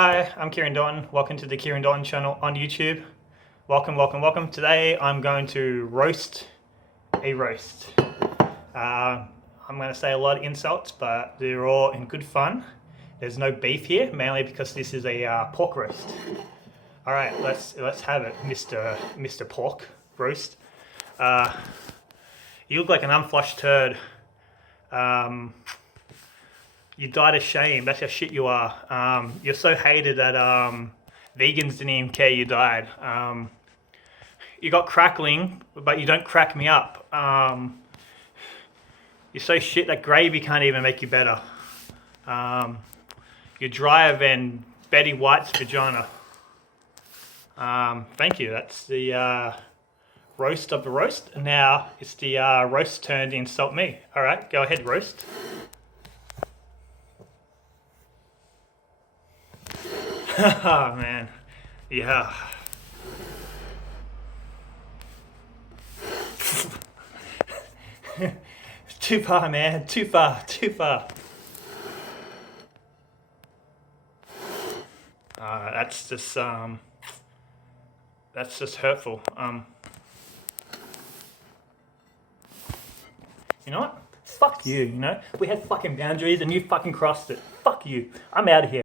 Hi, I'm Kieran Don. Welcome to the Kieran Don channel on YouTube. Welcome. Today I'm going to roast a roast. I'm going to say a lot of insults, but they're all in good fun. There's no beef here, mainly because this is a pork roast. All right, let's have it, Mr. Pork Roast. You look like an unflushed turd. You died of shame. That's how shit you are. You're so hated that vegans didn't even care you died. You got crackling, but you don't crack me up. You're so shit that gravy can't even make you better. You're drier than Betty White's vagina. Thank you. That's the roast of the roast. Now it's the roast turn to insult me. All right, go ahead, roast. Oh man, yeah. Too far, man. Too far. That's just hurtful. You know what? Fuck you. You know, we had fucking boundaries, and you fucking crossed it. Fuck you. I'm out of here.